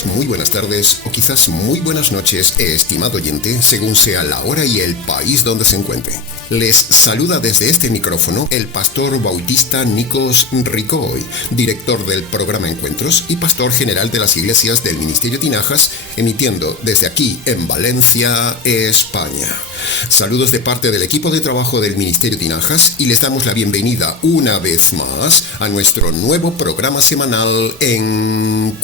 días, muy buenas tardes o quizás muy buenas noches, estimado oyente, según sea la hora y el país donde se encuentre. Les saluda desde este micrófono el pastor bautista Nikos Ricoy, director del programa Encuentros y pastor general de las iglesias del Ministerio Tinajas, emitiendo desde aquí en Valencia, España. Saludos de parte del equipo de trabajo del Ministerio Tinajas y les damos la bienvenida una vez más a nuestro nuevo programa semanal Encuentros.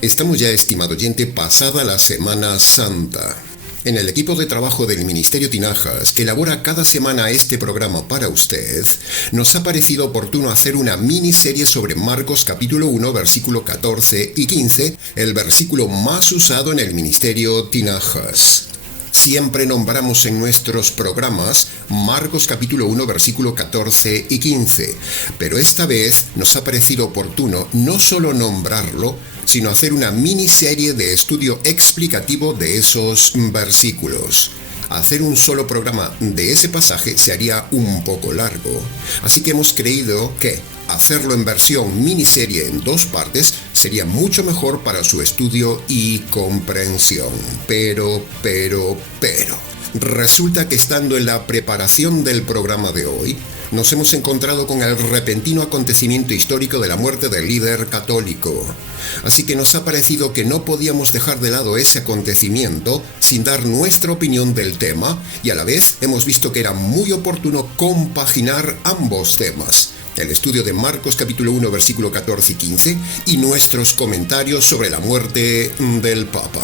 Estamos ya, estimado oyente, pasada la Semana Santa. En el equipo de trabajo del Ministerio Tinajas, que elabora cada semana este programa para usted, nos ha parecido oportuno hacer una miniserie sobre Marcos capítulo 1, versículo 14 y 15, el versículo más usado en el Ministerio Tinajas. Siempre nombramos en nuestros programas Marcos capítulo 1, versículo 14 y 15, pero esta vez nos ha parecido oportuno no solo nombrarlo, sino hacer una miniserie de estudio explicativo de esos versículos. Hacer un solo programa de ese pasaje se haría un poco largo, así que hemos creído que hacerlo en versión miniserie en 2 partes sería mucho mejor para su estudio y comprensión. Pero, resulta que estando en la preparación del programa de hoy, nos hemos encontrado con el repentino acontecimiento histórico de la muerte del líder católico. Así que nos ha parecido que no podíamos dejar de lado ese acontecimiento sin dar nuestra opinión del tema, y a la vez hemos visto que era muy oportuno compaginar ambos temas: el estudio de Marcos capítulo 1, versículo 14 y 15, y nuestros comentarios sobre la muerte del Papa.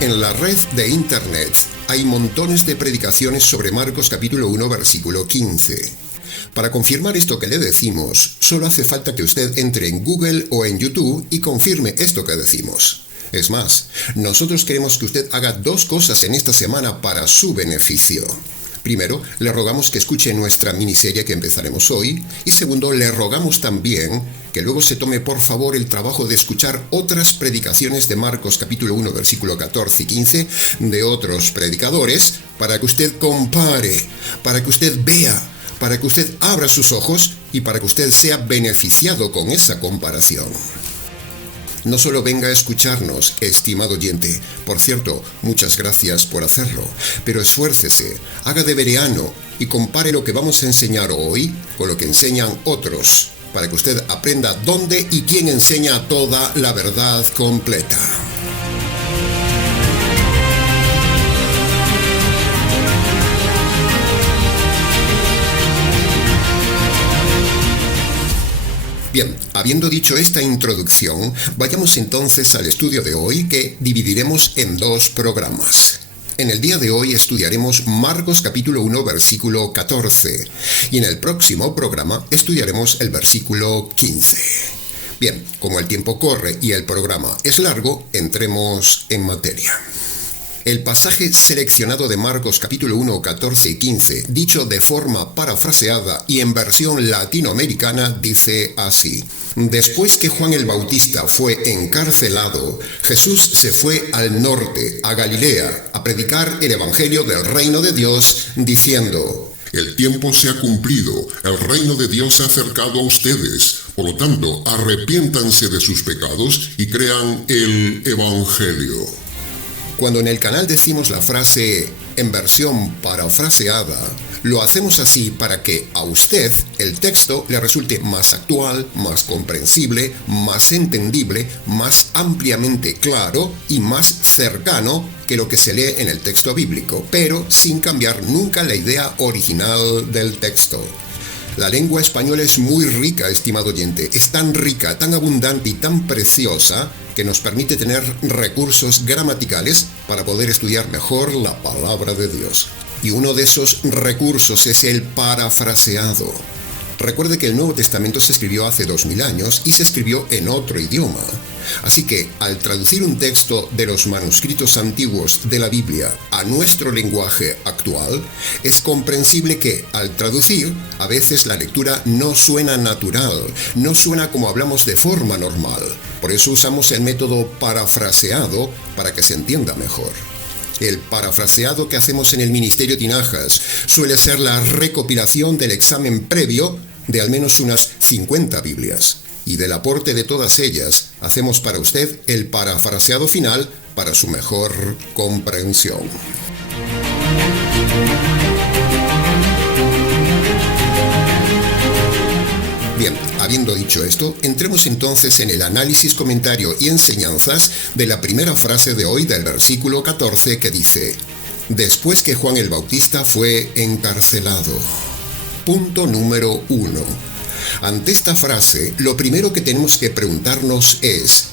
En la red de internet hay montones de predicaciones sobre Marcos capítulo 1, versículo 15. Para confirmar esto que le decimos, solo hace falta que usted entre en Google o en YouTube y confirme esto que decimos. Es más, nosotros queremos que usted haga 2 cosas en esta semana para su beneficio. Primero, le rogamos que escuche nuestra miniserie que empezaremos hoy, y segundo, le rogamos también que luego se tome por favor el trabajo de escuchar otras predicaciones de Marcos capítulo 1, versículo 14 y 15 de otros predicadores, para que usted compare, para que usted vea, para que usted abra sus ojos y para que usted sea beneficiado con esa comparación. No solo venga a escucharnos, estimado oyente, por cierto, muchas gracias por hacerlo, pero esfuércese, haga de vereano y compare lo que vamos a enseñar hoy con lo que enseñan otros, para que usted aprenda dónde y quién enseña toda la verdad completa. Bien, habiendo dicho esta introducción, vayamos entonces al estudio de hoy, que dividiremos en 2 programas. En el día de hoy estudiaremos Marcos capítulo 1, versículo 14, y en el próximo programa estudiaremos el versículo 15. Bien, como el tiempo corre y el programa es largo, entremos en materia. El pasaje seleccionado de Marcos capítulo 1, 14 y 15, dicho de forma parafraseada y en versión latinoamericana, dice así: Después que Juan el Bautista fue encarcelado, Jesús se fue al norte, a Galilea, a predicar el evangelio del reino de Dios, diciendo: El tiempo se ha cumplido, el reino de Dios se ha acercado a ustedes. Por lo tanto, arrepiéntanse de sus pecados y crean el evangelio. Cuando en el canal decimos la frase en versión parafraseada, lo hacemos así para que a usted el texto le resulte más actual, más comprensible, más entendible, más ampliamente claro y más cercano que lo que se lee en el texto bíblico, pero sin cambiar nunca la idea original del texto. La lengua española es muy rica, estimado oyente, es tan rica, tan abundante y tan preciosa que nos permite tener recursos gramaticales para poder estudiar mejor la palabra de Dios. Y uno de esos recursos es el parafraseado. Recuerde que el Nuevo Testamento se escribió hace 2000 años y se escribió en otro idioma. Así que, al traducir un texto de los manuscritos antiguos de la Biblia a nuestro lenguaje actual, es comprensible que, al traducir, a veces la lectura no suena natural, no suena como hablamos de forma normal. Por eso usamos el método parafraseado para que se entienda mejor. El parafraseado que hacemos en el Ministerio Tinajas suele ser la recopilación del examen previo de al menos unas 50 Biblias. Y del aporte de todas ellas, hacemos para usted el parafraseado final para su mejor comprensión. Bien, habiendo dicho esto, entremos entonces en el análisis, comentario y enseñanzas de la primera frase de hoy del versículo 14 que dice: después que Juan el Bautista fue encarcelado. Punto número 1. Ante esta frase, lo primero que tenemos que preguntarnos es: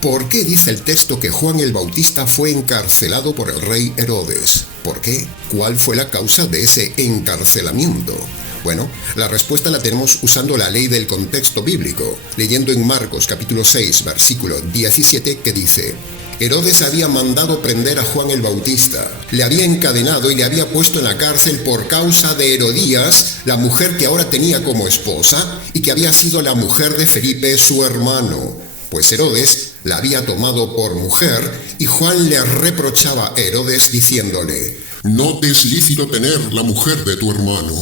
¿por qué dice el texto que Juan el Bautista fue encarcelado por el rey Herodes? ¿Por qué? ¿Cuál fue la causa de ese encarcelamiento? Bueno, la respuesta la tenemos usando la ley del contexto bíblico, leyendo en Marcos capítulo 6, versículo 17, que dice: Herodes había mandado prender a Juan el Bautista, le había encadenado y le había puesto en la cárcel por causa de Herodías, la mujer que ahora tenía como esposa y que había sido la mujer de Felipe, su hermano. Pues Herodes la había tomado por mujer y Juan le reprochaba a Herodes diciéndole: no te es lícito tener la mujer de tu hermano.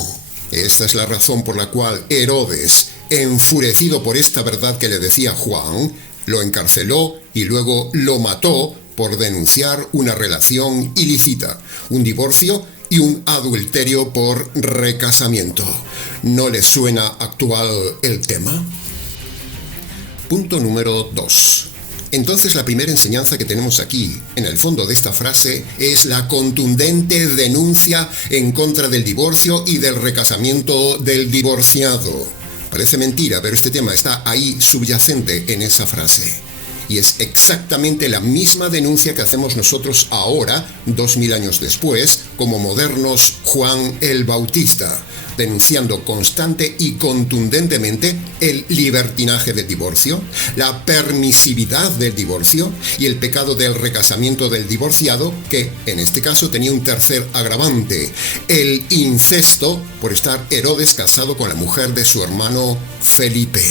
Esta es la razón por la cual Herodes, enfurecido por esta verdad que le decía Juan, lo encarceló y luego lo mató por denunciar una relación ilícita, un divorcio y un adulterio por recasamiento. ¿No le suena actual el tema? Punto número 2. Entonces la primera enseñanza que tenemos aquí, en el fondo de esta frase, es la contundente denuncia en contra del divorcio y del recasamiento del divorciado. Parece mentira, pero este tema está ahí subyacente en esa frase. Y es exactamente la misma denuncia que hacemos nosotros ahora, 2000 años después, como modernos Juan el Bautista, denunciando constante y contundentemente el libertinaje del divorcio, la permisividad del divorcio y el pecado del recasamiento del divorciado, que en este caso tenía un tercer agravante, el incesto por estar Herodes casado con la mujer de su hermano Felipe.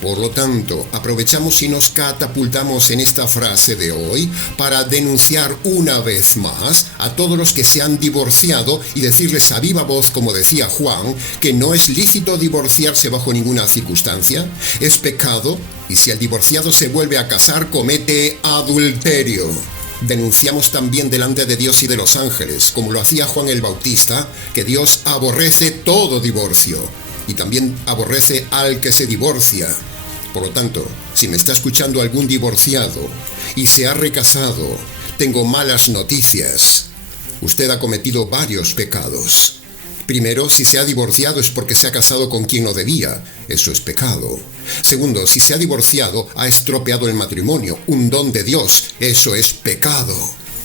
Por lo tanto, aprovechamos y nos catapultamos en esta frase de hoy para denunciar una vez más a todos los que se han divorciado y decirles a viva voz, como decía Juan, que no es lícito divorciarse bajo ninguna circunstancia, es pecado, y si el divorciado se vuelve a casar, comete adulterio. Denunciamos también delante de Dios y de los ángeles, como lo hacía Juan el Bautista, que Dios aborrece todo divorcio y también aborrece al que se divorcia. Por lo tanto, si me está escuchando algún divorciado y se ha recasado, tengo malas noticias. Usted ha cometido varios pecados. Primero, si se ha divorciado es porque se ha casado con quien no debía. Eso es pecado. Segundo, si se ha divorciado, ha estropeado el matrimonio, un don de Dios. Eso es pecado.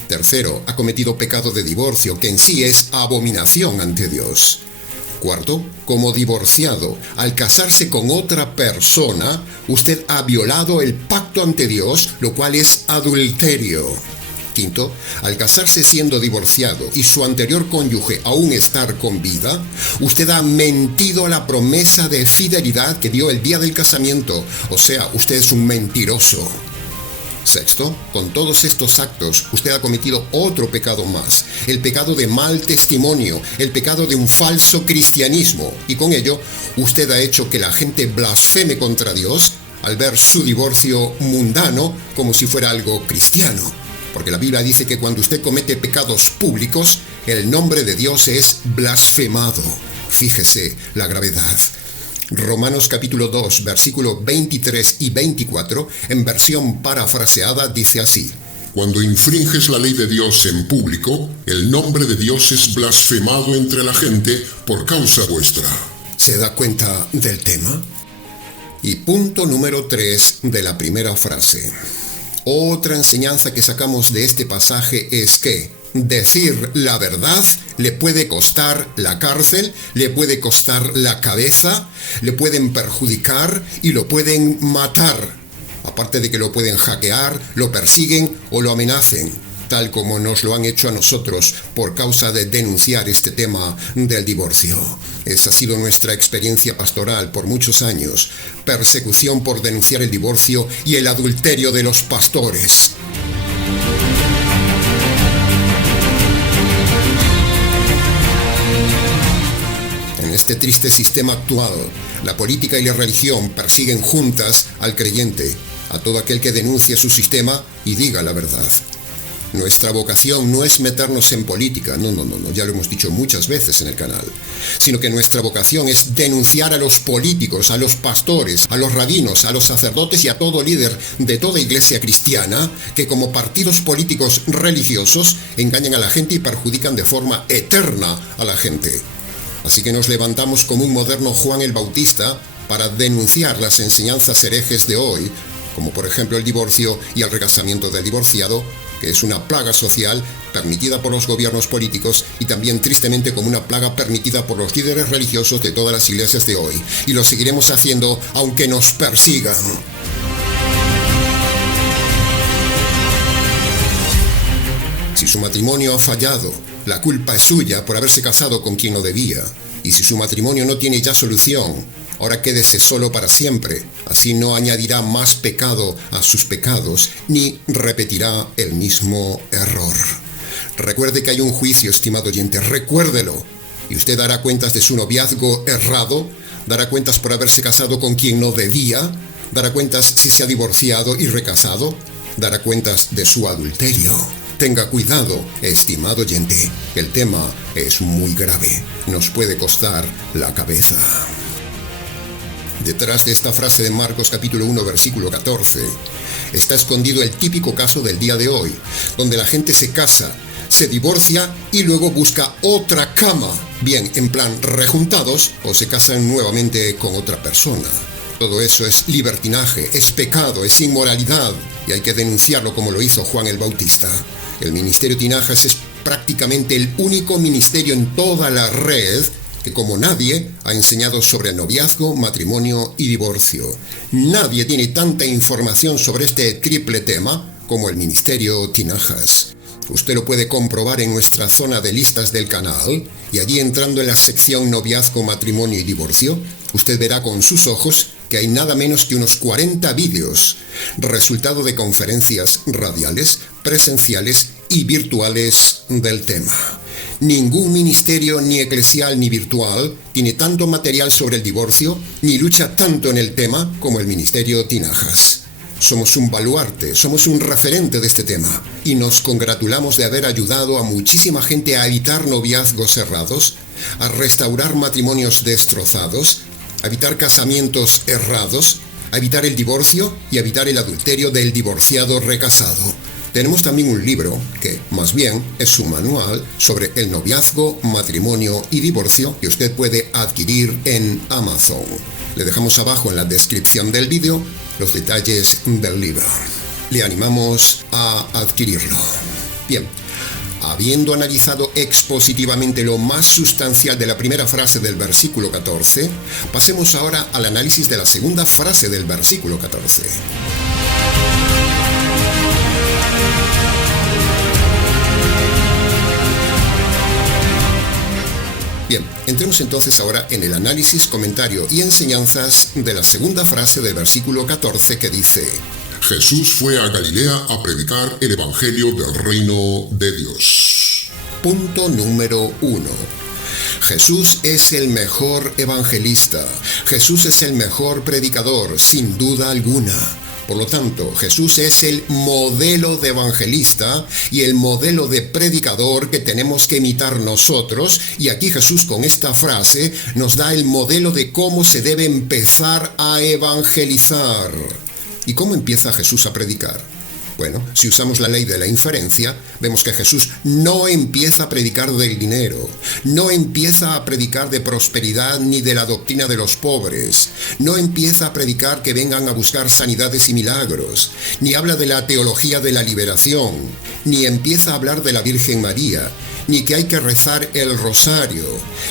Tercero, ha cometido pecado de divorcio, que en sí es abominación ante Dios. Cuarto, como divorciado, al casarse con otra persona, usted ha violado el pacto ante Dios, lo cual es adulterio. Quinto, al casarse siendo divorciado y su anterior cónyuge aún estar con vida, usted ha mentido a la promesa de fidelidad que dio el día del casamiento, o sea, usted es un mentiroso. Sexto, con todos estos actos, usted ha cometido otro pecado más, el pecado de mal testimonio, el pecado de un falso cristianismo, y con ello, usted ha hecho que la gente blasfeme contra Dios al ver su divorcio mundano como si fuera algo cristiano. Porque la Biblia dice que cuando usted comete pecados públicos, el nombre de Dios es blasfemado. Fíjese la gravedad. Romanos capítulo 2, versículo 23 y 24, en versión parafraseada, dice así: Cuando infringes la ley de Dios en público, el nombre de Dios es blasfemado entre la gente por causa vuestra. ¿Se da cuenta del tema? Y punto número 3 de la primera frase. Otra enseñanza que sacamos de este pasaje es que decir la verdad le puede costar la cárcel, le puede costar la cabeza, le pueden perjudicar y lo pueden matar. Aparte de que lo pueden hackear, lo persiguen o lo amenacen, tal como nos lo han hecho a nosotros por causa de denunciar este tema del divorcio. Esa ha sido nuestra experiencia pastoral por muchos años. Persecución por denunciar el divorcio y el adulterio de los pastores. En este triste sistema actual, la política y la religión persiguen juntas al creyente, a todo aquel que denuncie su sistema y diga la verdad. Nuestra vocación no es meternos en política, no, ya lo hemos dicho muchas veces en el canal, sino que nuestra vocación es denunciar a los políticos, a los pastores, a los rabinos, a los sacerdotes y a todo líder de toda iglesia cristiana que como partidos políticos religiosos engañan a la gente y perjudican de forma eterna a la gente. Así que nos levantamos como un moderno Juan el Bautista para denunciar las enseñanzas herejes de hoy, como por ejemplo el divorcio y el recasamiento del divorciado, que es una plaga social permitida por los gobiernos políticos y también tristemente como una plaga permitida por los líderes religiosos de todas las iglesias de hoy. Y lo seguiremos haciendo aunque nos persigan. Si su matrimonio ha fallado, la culpa es suya por haberse casado con quien no debía. Y si su matrimonio no tiene ya solución, ahora quédese solo para siempre, así no añadirá más pecado a sus pecados, ni repetirá el mismo error. Recuerde que hay un juicio, estimado oyente, recuérdelo, y usted dará cuentas de su noviazgo errado, dará cuentas por haberse casado con quien no debía, dará cuentas si se ha divorciado y recasado, dará cuentas de su adulterio. Tenga cuidado, estimado oyente, el tema es muy grave, nos puede costar la cabeza. Detrás de esta frase de Marcos capítulo 1 versículo 14 está escondido el típico caso del día de hoy, donde la gente se casa, se divorcia y luego busca otra cama, bien en plan rejuntados o se casan nuevamente con otra persona. Todo eso es libertinaje, es pecado, es inmoralidad y hay que denunciarlo como lo hizo Juan el Bautista. El ministerio Tinajas es prácticamente el único ministerio en toda la red que como nadie ha enseñado sobre el noviazgo, matrimonio y divorcio. Nadie tiene tanta información sobre este triple tema como el ministerio Tinajas. Usted lo puede comprobar en nuestra zona de listas del canal y allí entrando en la sección noviazgo, matrimonio y divorcio, usted verá con sus ojos que hay nada menos que unos 40 vídeos, resultado de conferencias radiales, presenciales y virtuales del tema. Ningún ministerio, ni eclesial ni virtual, tiene tanto material sobre el divorcio, ni lucha tanto en el tema como el ministerio Tinajas. Somos un baluarte, somos un referente de este tema, y nos congratulamos de haber ayudado a muchísima gente a evitar noviazgos cerrados, a restaurar matrimonios destrozados, a evitar casamientos errados, a evitar el divorcio y a evitar el adulterio del divorciado recasado. Tenemos también un libro, que más bien es un manual sobre el noviazgo, matrimonio y divorcio que usted puede adquirir en Amazon. Le dejamos abajo en la descripción del vídeo los detalles del libro. Le animamos a adquirirlo. Bien, habiendo analizado expositivamente lo más sustancial de la primera frase del versículo 14, pasemos ahora al análisis de la segunda frase del versículo 14. Bien, entremos entonces ahora en el análisis, comentario y enseñanzas de la segunda frase del versículo 14 que dice: Jesús fue a Galilea a predicar el evangelio del reino de Dios. Punto número 1. Jesús es el mejor evangelista. Jesús es el mejor predicador, sin duda alguna. Por lo tanto, Jesús es el modelo de evangelista y el modelo de predicador que tenemos que imitar nosotros, y aquí Jesús con esta frase nos da el modelo de cómo se debe empezar a evangelizar. ¿Y cómo empieza Jesús a predicar? Bueno, si usamos la ley de la inferencia, vemos que Jesús no empieza a predicar del dinero, no empieza a predicar de prosperidad ni de la doctrina de los pobres, no empieza a predicar que vengan a buscar sanidades y milagros, ni habla de la teología de la liberación, ni empieza a hablar de la Virgen María, ni que hay que rezar el rosario,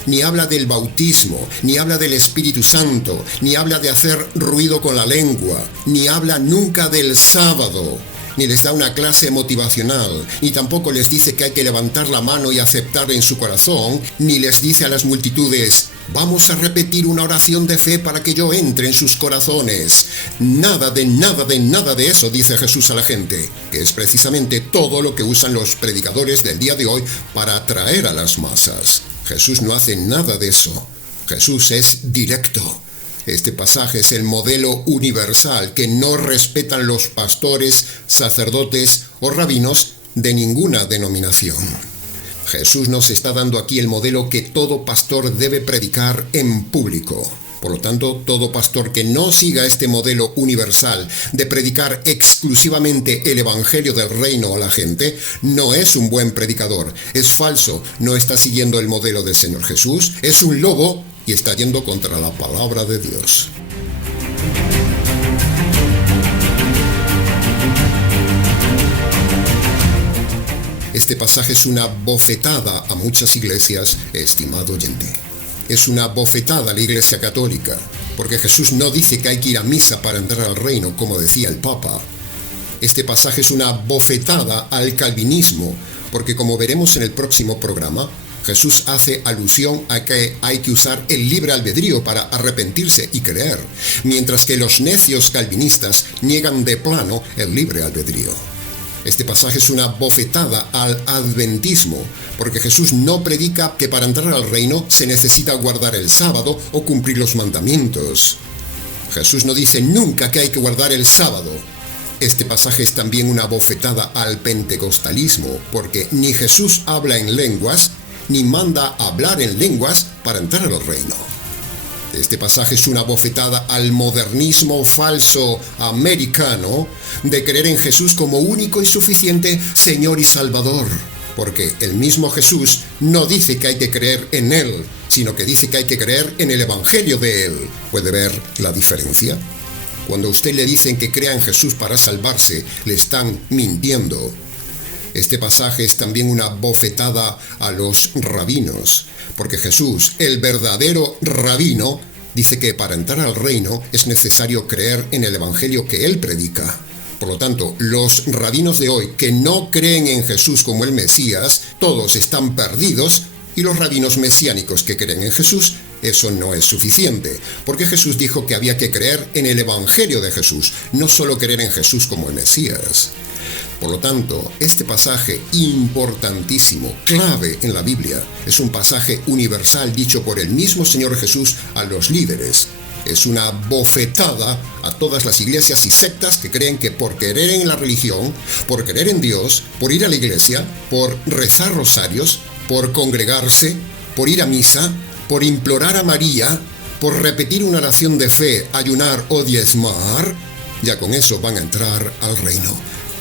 ni habla del bautismo, ni habla del Espíritu Santo, ni habla de hacer ruido con la lengua, ni habla nunca del sábado. ni les da una clase motivacional, ni tampoco les dice que hay que levantar la mano y aceptar en su corazón, ni les dice a las multitudes: vamos a repetir una oración de fe para que yo entre en sus corazones. Nada de eso dice Jesús a la gente, que es precisamente todo lo que usan los predicadores del día de hoy para atraer a las masas. Jesús no hace nada de eso. Jesús es directo. Este pasaje es el modelo universal que no respetan los pastores, sacerdotes o rabinos de ninguna denominación. Jesús nos está dando aquí el modelo que todo pastor debe predicar en público. Por lo tanto, todo pastor que no siga este modelo universal de predicar exclusivamente el evangelio del reino a la gente, no es un buen predicador. Es falso, no está siguiendo el modelo del Señor Jesús, es un lobo y está yendo contra la palabra de Dios. Este pasaje es una bofetada a muchas iglesias, estimado oyente. Es una bofetada a la Iglesia Católica, porque Jesús no dice que hay que ir a misa para entrar al reino, como decía el Papa. Este pasaje es una bofetada al calvinismo, porque como veremos en el próximo programa, Jesús hace alusión a que hay que usar el libre albedrío para arrepentirse y creer, mientras que los necios calvinistas niegan de plano el libre albedrío. Este pasaje es una bofetada al adventismo, porque Jesús no predica que para entrar al reino se necesita guardar el sábado o cumplir los mandamientos. Jesús no dice nunca que hay que guardar el sábado. Este pasaje es también una bofetada al pentecostalismo, porque ni Jesús habla en lenguas, ni manda hablar en lenguas para entrar al reino. Este pasaje es una bofetada al modernismo falso americano de creer en Jesús como único y suficiente Señor y Salvador, porque el mismo Jesús no dice que hay que creer en Él, sino que dice que hay que creer en el Evangelio de Él. ¿Puede ver la diferencia? Cuando a usted le dicen que crea en Jesús para salvarse, le están mintiendo. Este pasaje es también una bofetada a los rabinos, porque Jesús, el verdadero rabino, dice que para entrar al reino es necesario creer en el evangelio que él predica. Por lo tanto, los rabinos de hoy que no creen en Jesús como el Mesías, todos están perdidos, y los rabinos mesiánicos que creen en Jesús, eso no es suficiente, porque Jesús dijo que había que creer en el evangelio de Jesús, no solo creer en Jesús como el Mesías. Por lo tanto, este pasaje importantísimo, clave en la Biblia, es un pasaje universal dicho por el mismo Señor Jesús a los líderes. Es una bofetada a todas las iglesias y sectas que creen que por creer en la religión, por creer en Dios, por ir a la iglesia, por rezar rosarios, por congregarse, por ir a misa, por implorar a María, por repetir una oración de fe, ayunar o diezmar, ya con eso van a entrar al reino.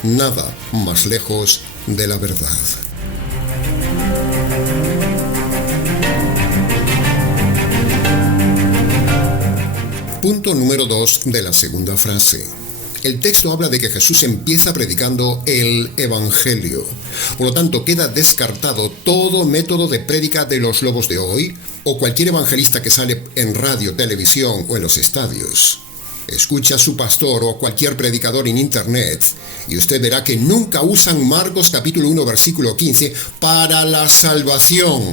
Nada más lejos de la verdad. Punto número 2 de la segunda frase. El texto habla de que Jesús empieza predicando el Evangelio. Por lo tanto, queda descartado todo método de prédica de los lobos de hoy o cualquier evangelista que sale en radio, televisión o en los estadios. Escucha a su pastor o a cualquier predicador en internet y usted verá que nunca usan Marcos capítulo 1 versículo 15 para la salvación.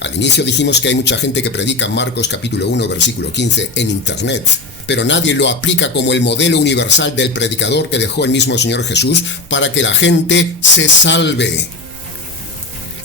Al inicio dijimos que hay mucha gente que predica Marcos capítulo 1 versículo 15 en internet, pero nadie lo aplica como el modelo universal del predicador que dejó el mismo Señor Jesús para que la gente se salve.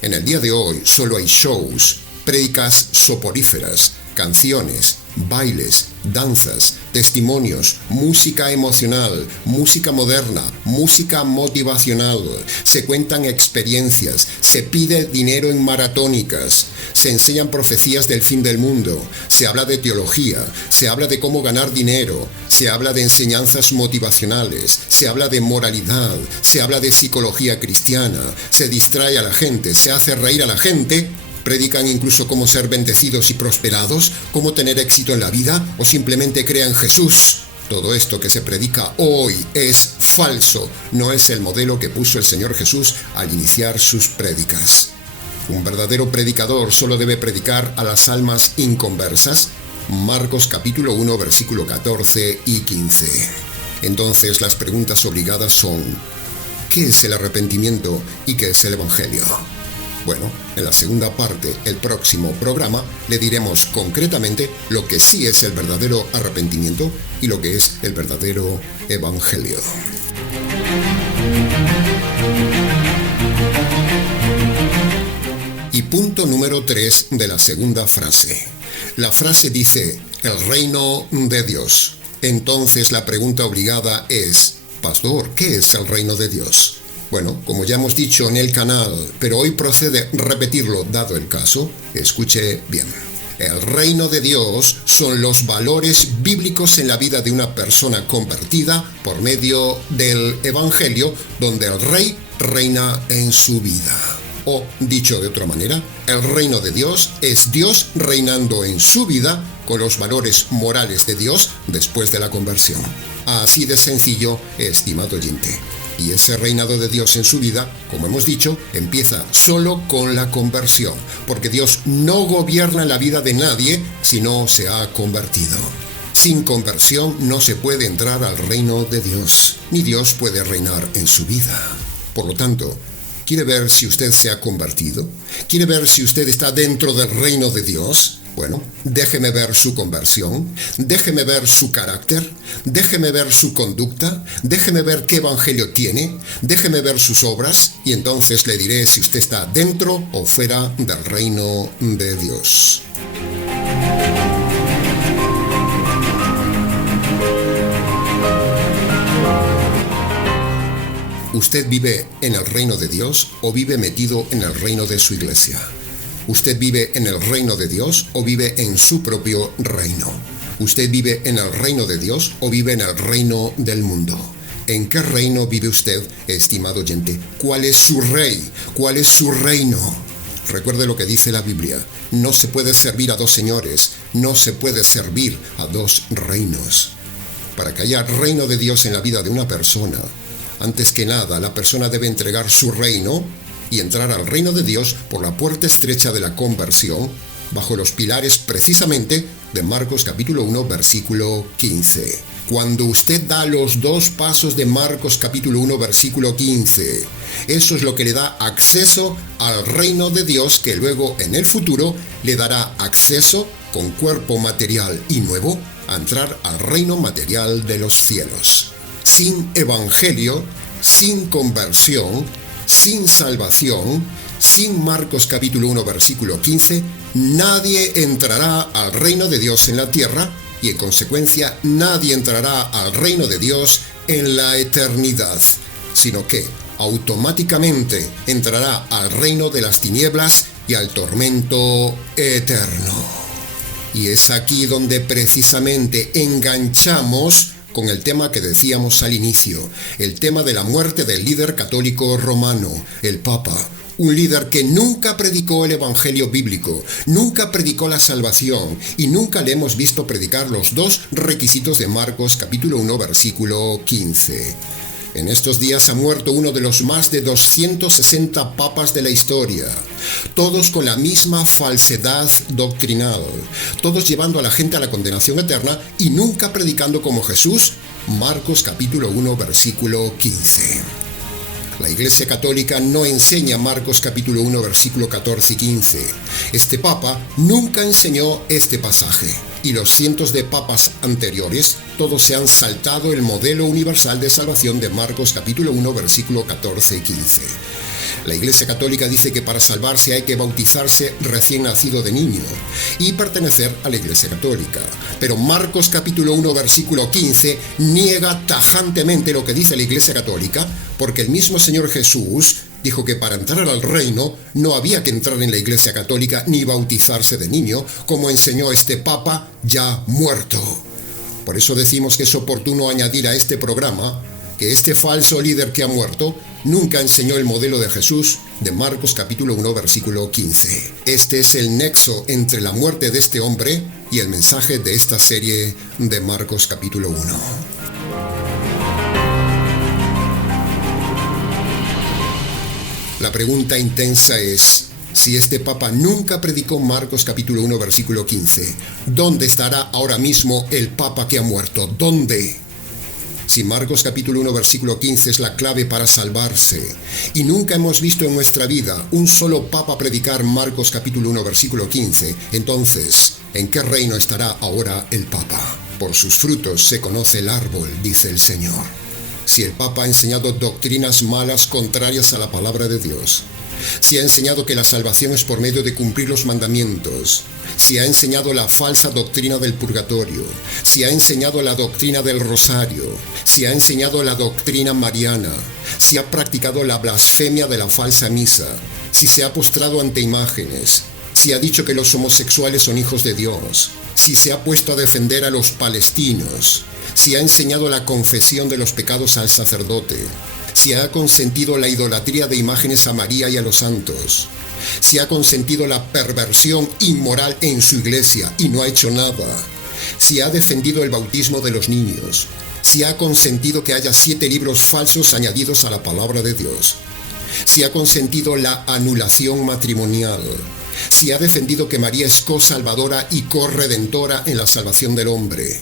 En el día de hoy solo hay shows, prédicas soporíferas, canciones, bailes, danzas, testimonios, música emocional, música moderna, música motivacional. Se cuentan experiencias, se pide dinero en maratónicas, se enseñan profecías del fin del mundo, se habla de teología, se habla de cómo ganar dinero, se habla de enseñanzas motivacionales, se habla de moralidad, se habla de psicología cristiana, se distrae a la gente, se hace reír a la gente. Predican incluso cómo ser bendecidos y prosperados, cómo tener éxito en la vida o simplemente crean en Jesús. Todo esto que se predica hoy es falso, no es el modelo que puso el Señor Jesús al iniciar sus prédicas. Un verdadero predicador solo debe predicar a las almas inconversas. Marcos capítulo 1 versículo 14 y 15. Entonces las preguntas obligadas son: ¿qué es el arrepentimiento y qué es el Evangelio? Bueno, en la segunda parte, el próximo programa, le diremos concretamente lo que sí es el verdadero arrepentimiento y lo que es el verdadero Evangelio. Y punto número 3 de la segunda frase. La frase dice: el reino de Dios. Entonces la pregunta obligada es: Pastor, ¿qué es el reino de Dios? Bueno, como ya hemos dicho en el canal, pero hoy procede repetirlo dado el caso, escuche bien. El reino de Dios son los valores bíblicos en la vida de una persona convertida por medio del Evangelio, donde el Rey reina en su vida. O, dicho de otra manera, el reino de Dios es Dios reinando en su vida con los valores morales de Dios después de la conversión. Así de sencillo, estimado oyente. Y ese reinado de Dios en su vida, como hemos dicho, empieza solo con la conversión, porque Dios no gobierna la vida de nadie si no se ha convertido. Sin conversión no se puede entrar al reino de Dios, ni Dios puede reinar en su vida. Por lo tanto, ¿quiere ver si usted se ha convertido? ¿Quiere ver si usted está dentro del reino de Dios? Bueno, déjeme ver su conversión, déjeme ver su carácter, déjeme ver su conducta, déjeme ver qué evangelio tiene, déjeme ver sus obras, y entonces le diré si usted está dentro o fuera del reino de Dios. ¿Usted vive en el reino de Dios o vive metido en el reino de su iglesia? ¿Usted vive en el reino de Dios o vive en su propio reino? ¿Usted vive en el reino de Dios o vive en el reino del mundo? ¿En qué reino vive usted, estimado oyente? ¿Cuál es su rey? ¿Cuál es su reino? Recuerde lo que dice la Biblia: no se puede servir a dos señores, no se puede servir a dos reinos. Para que haya reino de Dios en la vida de una persona, antes que nada, la persona debe entregar su reino y entrar al reino de Dios por la puerta estrecha de la conversión, bajo los pilares precisamente de Marcos capítulo 1, versículo 15. Cuando usted da los 2 pasos de Marcos capítulo 1, versículo 15, eso es lo que le da acceso al reino de Dios, que luego en el futuro le dará acceso con cuerpo material y nuevo a entrar al reino material de los cielos. Sin evangelio, sin conversión, sin salvación, sin Marcos capítulo 1, versículo 15, nadie entrará al reino de Dios en la tierra y en consecuencia nadie entrará al reino de Dios en la eternidad, sino que automáticamente entrará al reino de las tinieblas y al tormento eterno. Y es aquí donde precisamente enganchamos con el tema que decíamos al inicio, el tema de la muerte del líder católico romano, el Papa, un líder que nunca predicó el evangelio bíblico, nunca predicó la salvación y nunca le hemos visto predicar los 2 requisitos de Marcos capítulo 1, versículo 15. En estos días ha muerto uno de los más de 260 papas de la historia, todos con la misma falsedad doctrinal, todos llevando a la gente a la condenación eterna y nunca predicando como Jesús. Marcos capítulo 1, versículo 15. La Iglesia Católica no enseña Marcos capítulo 1, versículo 14 y 15. Este papa nunca enseñó este pasaje. Y los cientos de papas anteriores, todos se han saltado el modelo universal de salvación de Marcos capítulo 1, versículo 14 y 15. La Iglesia Católica dice que para salvarse hay que bautizarse recién nacido de niño y pertenecer a la Iglesia Católica. Pero Marcos capítulo 1, versículo 15 niega tajantemente lo que dice la Iglesia Católica, porque el mismo Señor Jesús dijo que para entrar al reino no había que entrar en la Iglesia Católica ni bautizarse de niño, como enseñó este Papa ya muerto. Por eso decimos que es oportuno añadir a este programa que este falso líder que ha muerto nunca enseñó el modelo de Jesús de Marcos capítulo 1, versículo 15. Este es el nexo entre la muerte de este hombre y el mensaje de esta serie de Marcos capítulo 1. La pregunta intensa es: si este Papa nunca predicó Marcos capítulo 1, versículo 15, ¿dónde estará ahora mismo el Papa que ha muerto? ¿Dónde? Si Marcos capítulo 1 versículo 15 es la clave para salvarse, y nunca hemos visto en nuestra vida un solo papa predicar Marcos capítulo 1 versículo 15, entonces, ¿en qué reino estará ahora el papa? Por sus frutos se conoce el árbol, dice el Señor. Si el papa ha enseñado doctrinas malas contrarias a la palabra de Dios, si ha enseñado que la salvación es por medio de cumplir los mandamientos, si ha enseñado la falsa doctrina del purgatorio, si ha enseñado la doctrina del rosario, si ha enseñado la doctrina mariana, si ha practicado la blasfemia de la falsa misa, si se ha postrado ante imágenes, si ha dicho que los homosexuales son hijos de Dios, si se ha puesto a defender a los palestinos, si ha enseñado la confesión de los pecados al sacerdote, si ha consentido la idolatría de imágenes a María y a los santos, si ha consentido la perversión inmoral en su iglesia y no ha hecho nada, si ha defendido el bautismo de los niños, si ha consentido que haya 7 libros falsos añadidos a la palabra de Dios, si ha consentido la anulación matrimonial, si ha defendido que María es co-salvadora y co-redentora en la salvación del hombre,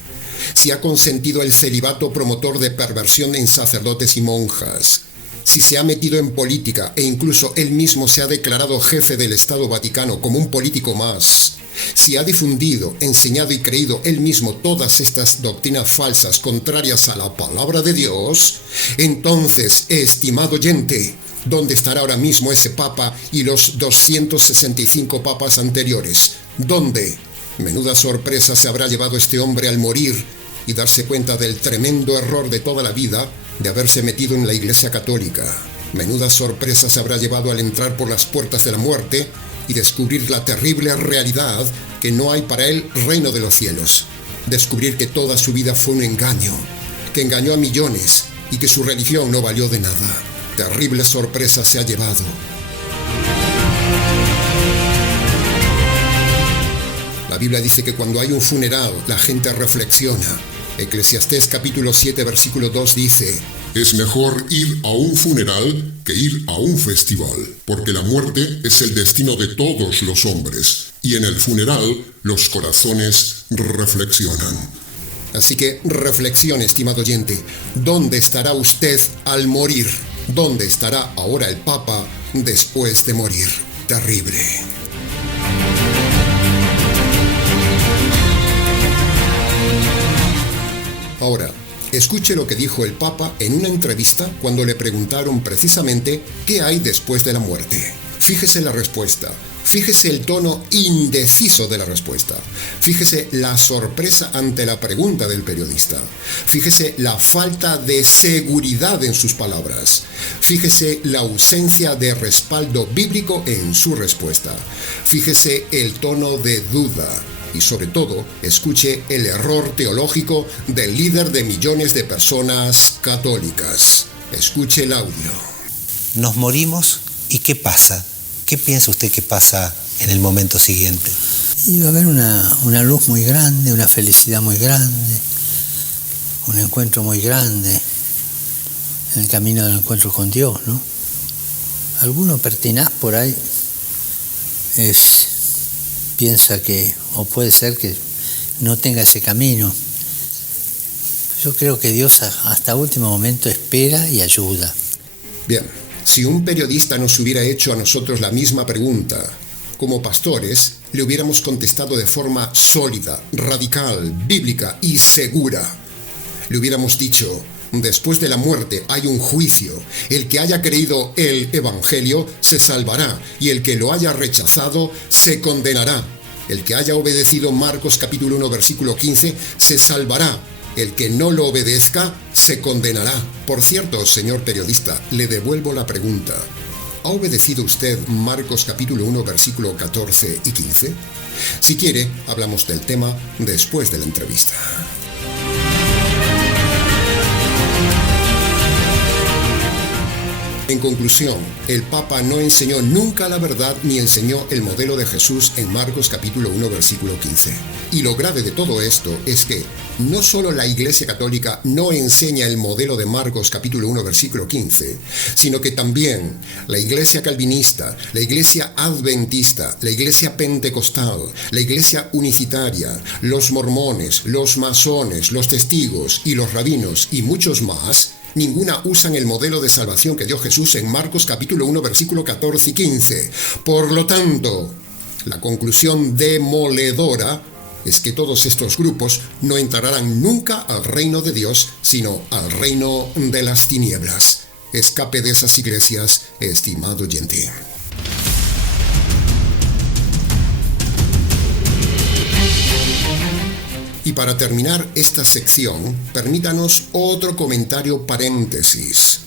si ha consentido el celibato promotor de perversión en sacerdotes y monjas, si se ha metido en política e incluso él mismo se ha declarado jefe del Estado Vaticano como un político más, si ha difundido, enseñado y creído él mismo todas estas doctrinas falsas contrarias a la palabra de Dios, entonces, estimado oyente, ¿dónde estará ahora mismo ese papa y los 265 papas anteriores? ¿Dónde? Menuda sorpresa se habrá llevado este hombre al morir y darse cuenta del tremendo error de toda la vida de haberse metido en la Iglesia Católica. Menuda sorpresa se habrá llevado al entrar por las puertas de la muerte y descubrir la terrible realidad que no hay para él reino de los cielos. Descubrir que toda su vida fue un engaño, que engañó a millones y que su religión no valió de nada. Terrible sorpresa se ha llevado. La Biblia dice que cuando hay un funeral, la gente reflexiona. Eclesiastés capítulo 7, versículo 2 dice: Es mejor ir a un funeral que ir a un festival, porque la muerte es el destino de todos los hombres, y en el funeral los corazones reflexionan. Así que reflexione, estimado oyente, ¿dónde estará usted al morir? ¿Dónde estará ahora el Papa después de morir? Terrible. Ahora, escuche lo que dijo el Papa en una entrevista cuando le preguntaron precisamente qué hay después de la muerte. Fíjese la respuesta, fíjese el tono indeciso de la respuesta, fíjese la sorpresa ante la pregunta del periodista, fíjese la falta de seguridad en sus palabras, fíjese la ausencia de respaldo bíblico en su respuesta, fíjese el tono de duda. Y sobre todo, escuche el error teológico del líder de millones de personas católicas. Escuche el audio. Nos morimos y ¿qué pasa? ¿Qué piensa usted que pasa en el momento siguiente? Y va a haber una luz muy grande, una felicidad muy grande, un encuentro muy grande en el camino del encuentro con Dios, ¿no? Alguno pertinaz por ahí piensa que, o puede ser que no tenga ese camino. Yo creo que Dios hasta último momento espera y ayuda. Bien, si un periodista nos hubiera hecho a nosotros la misma pregunta, como pastores, le hubiéramos contestado de forma sólida, radical, bíblica y segura. Le hubiéramos dicho: después de la muerte hay un juicio. El que haya creído el Evangelio se salvará, y el que lo haya rechazado se condenará. El que haya obedecido Marcos capítulo 1 versículo 15 se salvará. El que no lo obedezca se condenará. Por cierto, señor periodista, le devuelvo la pregunta. ¿Ha obedecido usted Marcos capítulo 1 versículo 14 y 15? Si quiere, hablamos del tema después de la entrevista. En conclusión, el Papa no enseñó nunca la verdad ni enseñó el modelo de Jesús en Marcos capítulo 1 versículo 15. Y lo grave de todo esto es que no solo la Iglesia Católica no enseña el modelo de Marcos capítulo 1 versículo 15, sino que también la Iglesia Calvinista, la Iglesia Adventista, la Iglesia Pentecostal, la Iglesia Unicitaria, los mormones, los masones, los testigos y los rabinos y muchos más, ninguna usan el modelo de salvación que dio Jesús en Marcos capítulo 1 versículo 14 y 15. Por lo tanto, la conclusión demoledora es que todos estos grupos no entrarán nunca al reino de Dios, sino al reino de las tinieblas. Escape de esas iglesias, estimado oyente. Y para terminar esta sección, permítanos otro comentario paréntesis.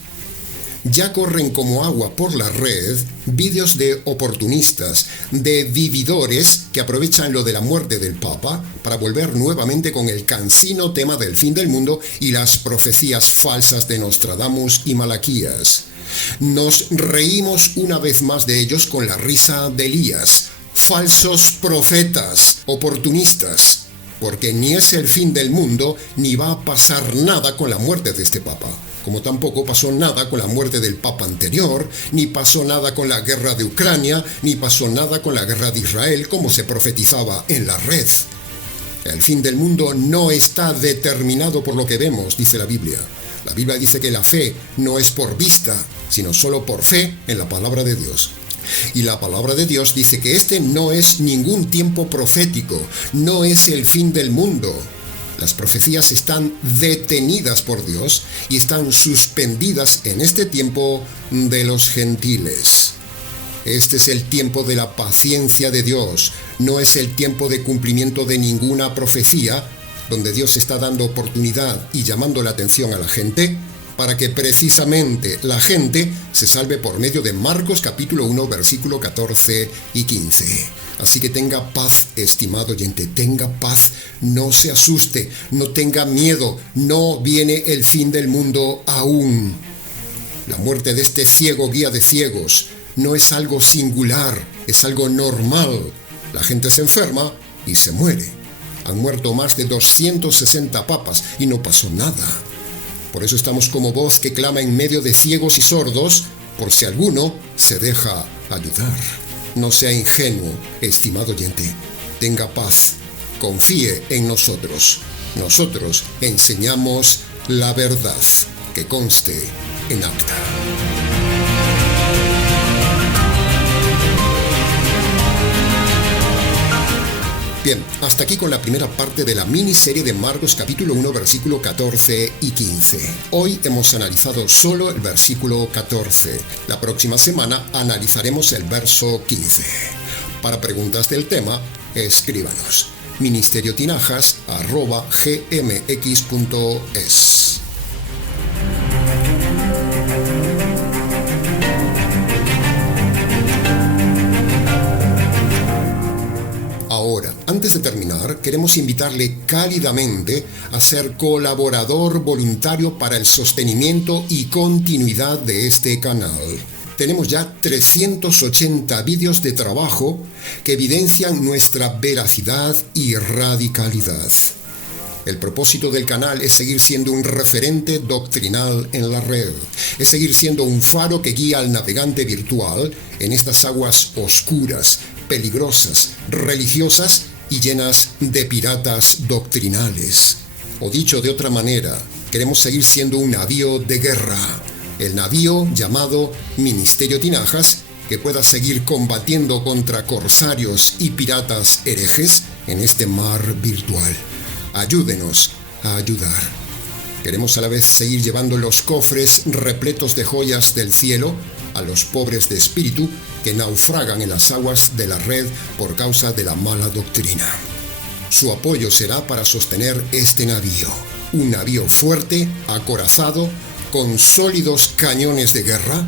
Ya corren como agua por la red vídeos de oportunistas, de vividores que aprovechan lo de la muerte del Papa para volver nuevamente con el cansino tema del fin del mundo y las profecías falsas de Nostradamus y Malaquías. Nos reímos una vez más de ellos con la risa de Elías. Falsos profetas, oportunistas. Porque ni es el fin del mundo, ni va a pasar nada con la muerte de este Papa. Como tampoco pasó nada con la muerte del Papa anterior, ni pasó nada con la guerra de Ucrania, ni pasó nada con la guerra de Israel, como se profetizaba en la red. El fin del mundo no está determinado por lo que vemos, dice la Biblia. La Biblia dice que la fe no es por vista, sino solo por fe en la palabra de Dios. Y la palabra de Dios dice que este no es ningún tiempo profético, no es el fin del mundo. Las profecías están detenidas por Dios y están suspendidas en este tiempo de los gentiles. Este es el tiempo de la paciencia de Dios, no es el tiempo de cumplimiento de ninguna profecía, donde Dios está dando oportunidad y llamando la atención a la gente, para que precisamente la gente se salve por medio de Marcos capítulo 1, versículo 14 y 15. Así que tenga paz, estimado oyente, tenga paz, no se asuste, no tenga miedo, no viene el fin del mundo aún. La muerte de este ciego guía de ciegos no es algo singular, es algo normal. La gente se enferma y se muere. Han muerto más de 260 papas y no pasó nada. Por eso estamos como voz que clama en medio de ciegos y sordos, por si alguno se deja ayudar. No sea ingenuo, estimado oyente. Tenga paz, confíe en nosotros. Nosotros enseñamos la verdad, que conste en acta. Bien, hasta aquí con la primera parte de la miniserie de Marcos capítulo 1, versículo 14 y 15. Hoy hemos analizado solo el versículo 14. La próxima semana analizaremos el verso 15. Para preguntas del tema, escríbanos. ministeriotinajas@gmx.es. Antes de terminar, queremos invitarle cálidamente a ser colaborador voluntario para el sostenimiento y continuidad de este canal. Tenemos ya 380 vídeos de trabajo que evidencian nuestra veracidad y radicalidad. El propósito del canal es seguir siendo un referente doctrinal en la red. Es seguir siendo un faro que guía al navegante virtual en estas aguas oscuras, peligrosas, religiosas y llenas de piratas doctrinales. O dicho de otra manera, queremos seguir siendo un navío de guerra. El navío llamado Ministerio Tinajas, que pueda seguir combatiendo contra corsarios y piratas herejes en este mar virtual. Ayúdenos a ayudar. Queremos a la vez seguir llevando los cofres repletos de joyas del cielo a los pobres de espíritu que naufragan en las aguas de la red por causa de la mala doctrina. Su apoyo será para sostener este navío, un navío fuerte, acorazado, con sólidos cañones de guerra,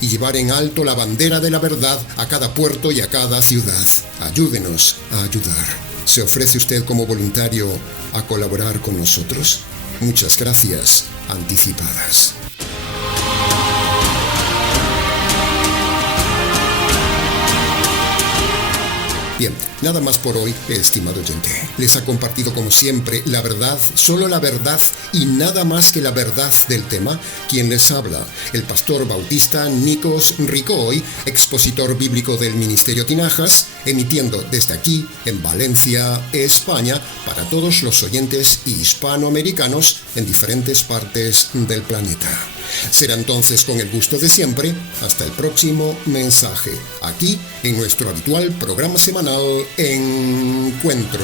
y llevar en alto la bandera de la verdad a cada puerto y a cada ciudad. Ayúdenos a ayudar. ¿Se ofrece usted como voluntario a colaborar con nosotros? Muchas gracias anticipadas. Bien, nada más por hoy, estimado oyente. Les ha compartido como siempre la verdad, solo la verdad y nada más que la verdad del tema. Quien les habla, el pastor bautista Nikos Ricoy, expositor bíblico del Ministerio Tinajas, emitiendo desde aquí, en Valencia, España, para todos los oyentes hispanoamericanos en diferentes partes del planeta. Será entonces con el gusto de siempre, hasta el próximo mensaje, aquí en nuestro habitual programa semanal Encuentros.